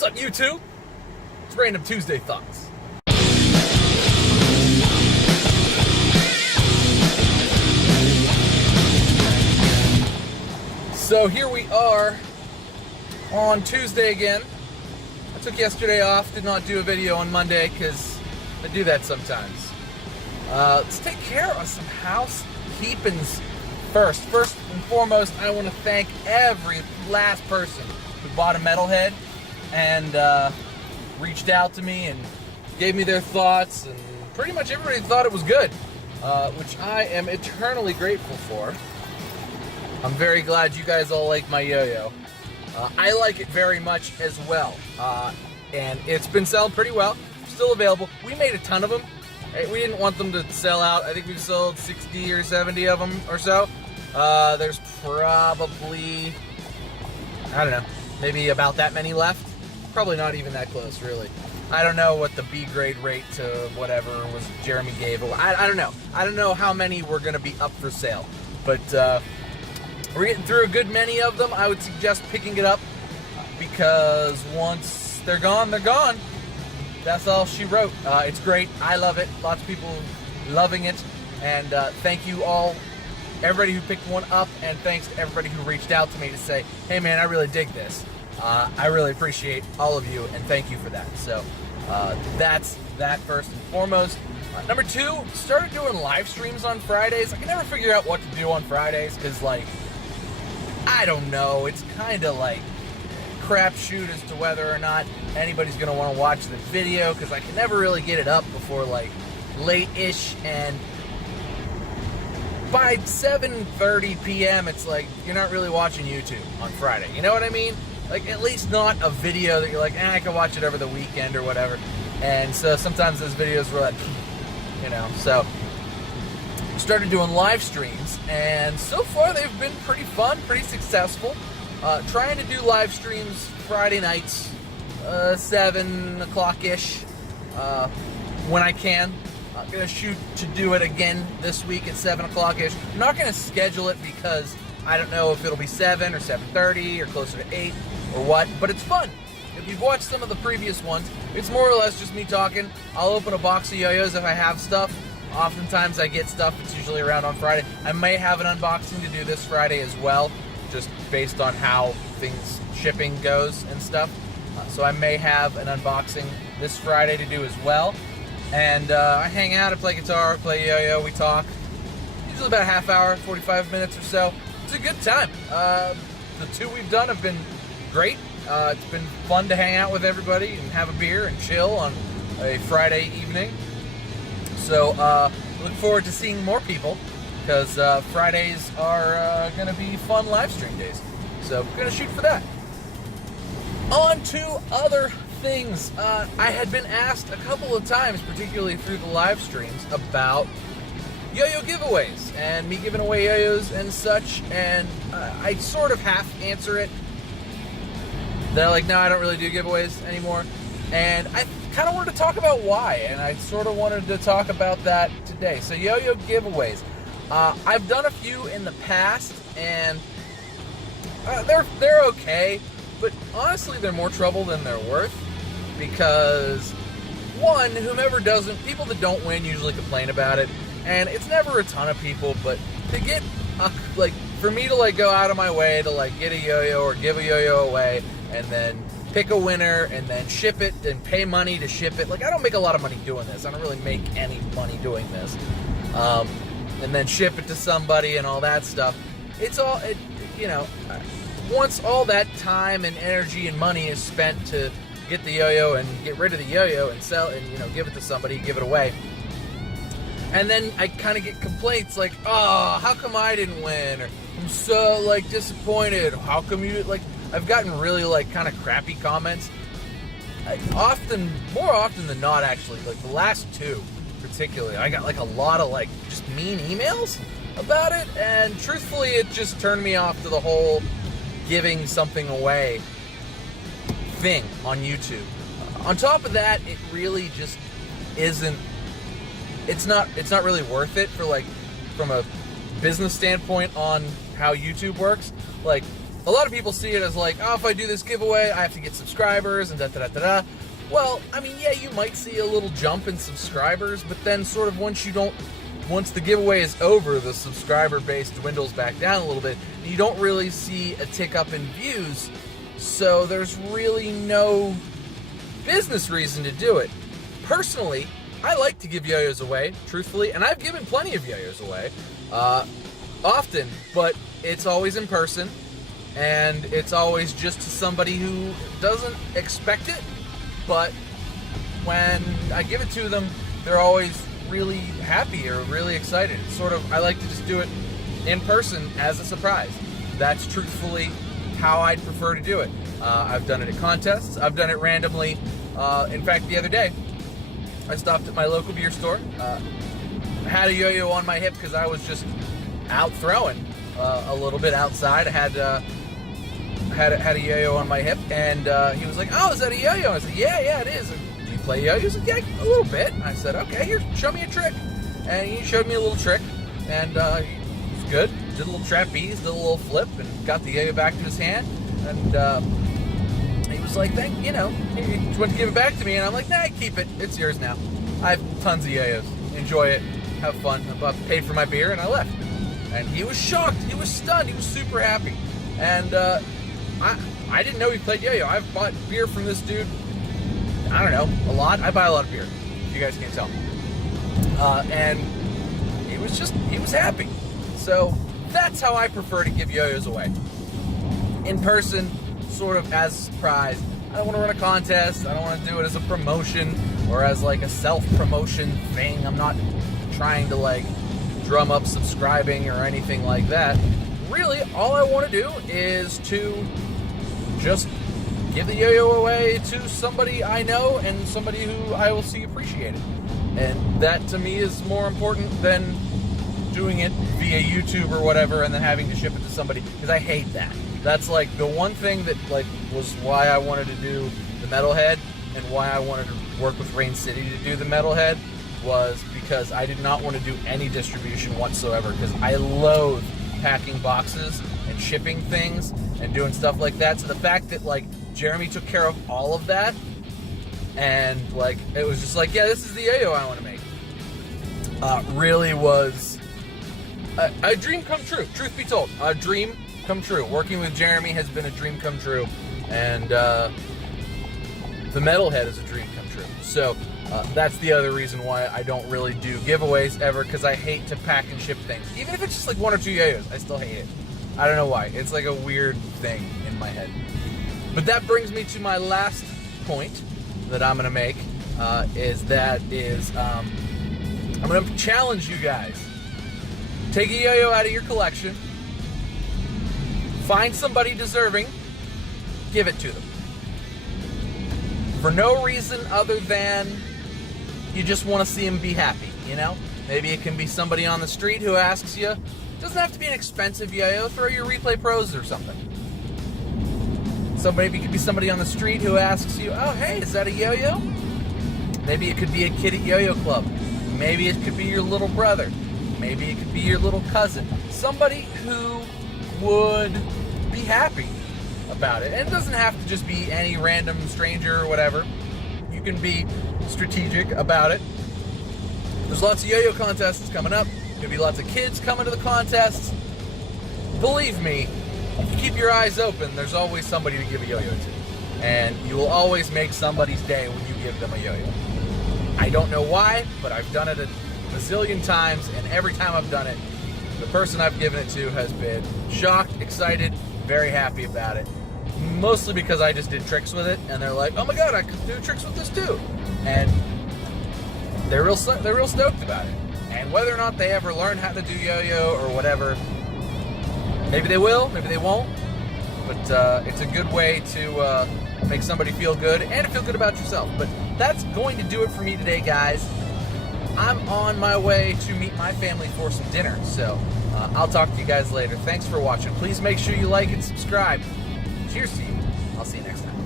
What's up, YouTube? It's Random Tuesday Thoughts. So here we are on Tuesday again. I took yesterday off, did not do a video on Monday because I do that sometimes. Let's take care of some housekeepings first. First and foremost, I want to thank every last person who bought a Metalhead and reached out to me and gave me their thoughts, and pretty much everybody thought it was good, which I am eternally grateful for. I'm very glad you guys all like my yo-yo. I like it very much as well, and it's been selling pretty well. Still available. We made a ton of them. We didn't want them to sell out. I think we've sold 60 or 70 of them or so. There's probably, I don't know, maybe about that many left. Probably not even that close, really. I don't know what the B grade rate to whatever was Jeremy gave. I don't know. I don't know how many were going to be up for sale. But we're getting through a good many of them. I would suggest picking it up because once they're gone, they're gone. That's all she wrote. It's great. I love it. Lots of people loving it. And thank you all, everybody who picked one up, and thanks to everybody who reached out to me to say, hey man, I really dig this. I really appreciate all of you, and thank you for that. So that's that first and foremost. Number two, started doing live streams on Fridays. I can never figure out what to do on Fridays because, like, I don't know. It's kind of like crapshoot as to whether or not anybody's going to want to watch the video because I can never really get it up before, like, late-ish, and by 7:30 p.m. it's like you're not really watching YouTube on Friday. You know what I mean? Like, at least not a video that you're like, I can watch it over the weekend or whatever. And so sometimes those videos were like, you know, so started doing live streams, and so far they've been pretty fun, pretty successful. Trying to do live streams Friday nights, 7 o'clock-ish, when I can. I'm going to shoot to do it again this week at 7 o'clock-ish. I'm not going to schedule it because I don't know if it'll be 7 or 7:30 or closer to 8 or what, but it's fun. If you've watched some of the previous ones, it's more or less just me talking. I'll open a box of yo-yos if I have stuff. Oftentimes I get stuff that's usually around on Friday. I may have an unboxing to do this Friday as well, just based on how shipping goes and stuff. So I may have an unboxing this Friday to do as well. And I hang out, I play guitar, play yo-yo, we talk. Usually about a half hour, 45 minutes or so. It's a good time. The two we've done have been great. It's been fun to hang out with everybody and have a beer and chill on a Friday evening. So look forward to seeing more people because Fridays are going to be fun live stream days. So we're going to shoot for that. On to other things. I had been asked a couple of times, particularly through the live streams, about yo-yo giveaways and me giving away yo-yos and such, and I sort of half answer it. They're like, no, I don't really do giveaways anymore. And I kind of wanted to talk about why, and I sort of wanted to talk about that today. So yo-yo giveaways. I've done a few in the past, and they're okay, but honestly they're more trouble than they're worth, because one, people that don't win usually complain about it, and it's never a ton of people, but to get, for me to, like, go out of my way to, like, get a yo-yo or give a yo-yo away, and then pick a winner, and then ship it, and pay money to ship it. Like, I don't make a lot of money doing this. I don't really make any money doing this. And then ship it to somebody and all that stuff. It's all, you know, once all that time and energy and money is spent to get the yo-yo and get rid of the yo-yo and sell and, you know, give it to somebody, give it away. And then I kind of get complaints like, oh, how come I didn't win? Or I'm so, like, disappointed. How come you, like, I've gotten really, like, kind of crappy comments. More often than not, actually. Like, the last two, particularly, I got, like, a lot of, like, just mean emails about it. And truthfully, it just turned me off to the whole giving something away thing on YouTube. On top of that, it really just isn't, it's not really worth it for, like, from a business standpoint on how YouTube works. Like, a lot of people see it as like, oh, if I do this giveaway, I have to get subscribers and da-da-da-da-da. Well, I mean, yeah, you might see a little jump in subscribers, but then sort of once the giveaway is over, the subscriber base dwindles back down a little bit, and you don't really see a tick up in views, so there's really no business reason to do it. Personally, I like to give yo-yos away, truthfully, and I've given plenty of yo-yos away, often, but it's always in person, and it's always just to somebody who doesn't expect it, but when I give it to them, they're always really happy or really excited. It's sort of, I like to just do it in person as a surprise. That's truthfully how I'd prefer to do it. I've done it at contests. I've done it randomly. In fact, the other day, I stopped at my local beer store. I had a yo-yo on my hip because I was just out throwing a little bit outside. I had a yo-yo on my hip, and he was like, "Oh, is that a yo-yo?" I said, "Yeah, it is." And, "Do you play yo-yos?" He said, "Yeah, a little bit." I said, "Okay, here, show me a trick." And he showed me a little trick, and it was good. Did a little trapeze, did a little flip, and got the yo-yo back to his hand. And he was like, "Thank you know." He went to give it back to me, and I'm like, "Nah, keep it. It's yours now. I have tons of yo-yos. Enjoy it. Have fun." I paid for my beer, and I left. And he was shocked. He was stunned. He was super happy. And I didn't know he played yo-yo. I've bought beer from this dude, I don't know, a lot. I buy a lot of beer, if you guys can't tell. And he was happy. So that's how I prefer to give yo-yos away. In person, sort of as a surprise. I don't want to run a contest. I don't want to do it as a promotion or as like a self-promotion thing. I'm not trying to like drum up subscribing or anything like that. Really, all I want to do is to just give the yo-yo away to somebody I know and somebody who I will see appreciate it. And that to me is more important than doing it via YouTube or whatever and then having to ship it to somebody, because I hate that. That's like the one thing that like was why I wanted to do the Metalhead and why I wanted to work with Rain City to do the Metalhead, was because I did not want to do any distribution whatsoever, because I loathe packing boxes and shipping things and doing stuff like that. So the fact that like Jeremy took care of all of that, and like it was just like, yeah, this is the yo-yo I want to make, really was a dream come true. Truth be told, a dream come true. Working with Jeremy has been a dream come true, and the Metalhead is a dream come true. So that's the other reason why I don't really do giveaways ever, because I hate to pack and ship things. Even if it's just like 1 or 2 yo-yos, I still hate it. I don't know why. It's like a weird thing in my head. But that brings me to my last point that I'm going to make, I'm going to challenge you guys. Take a yo-yo out of your collection, find somebody deserving, give it to them. For no reason other than you just want to see them be happy, you know? Maybe it can be somebody on the street who asks you. It doesn't have to be an expensive yo-yo. Throw your Replay Pros or something. So maybe it could be somebody on the street who asks you, "Oh, hey, is that a yo-yo?" Maybe it could be a kid at Yo-Yo Club. Maybe it could be your little brother. Maybe it could be your little cousin. Somebody who would be happy about it. And it doesn't have to just be any random stranger or whatever. You can be strategic about it. There's lots of yo-yo contests coming up. There'll be lots of kids coming to the contests. Believe me, if you keep your eyes open, there's always somebody to give a yo-yo to. And you will always make somebody's day when you give them a yo-yo. I don't know why, but I've done it a bazillion times, and every time I've done it, the person I've given it to has been shocked, excited, very happy about it. Mostly because I just did tricks with it, and they're like, "Oh my god, I could do tricks with this too," and they're real stoked about it. And whether or not they ever learn how to do yo-yo or whatever, maybe they will, maybe they won't. But it's a good way to make somebody feel good and to feel good about yourself. But that's going to do it for me today, guys. I'm on my way to meet my family for some dinner, so I'll talk to you guys later. Thanks for watching. Please make sure you like and subscribe. Cheers to you. I'll see you next time.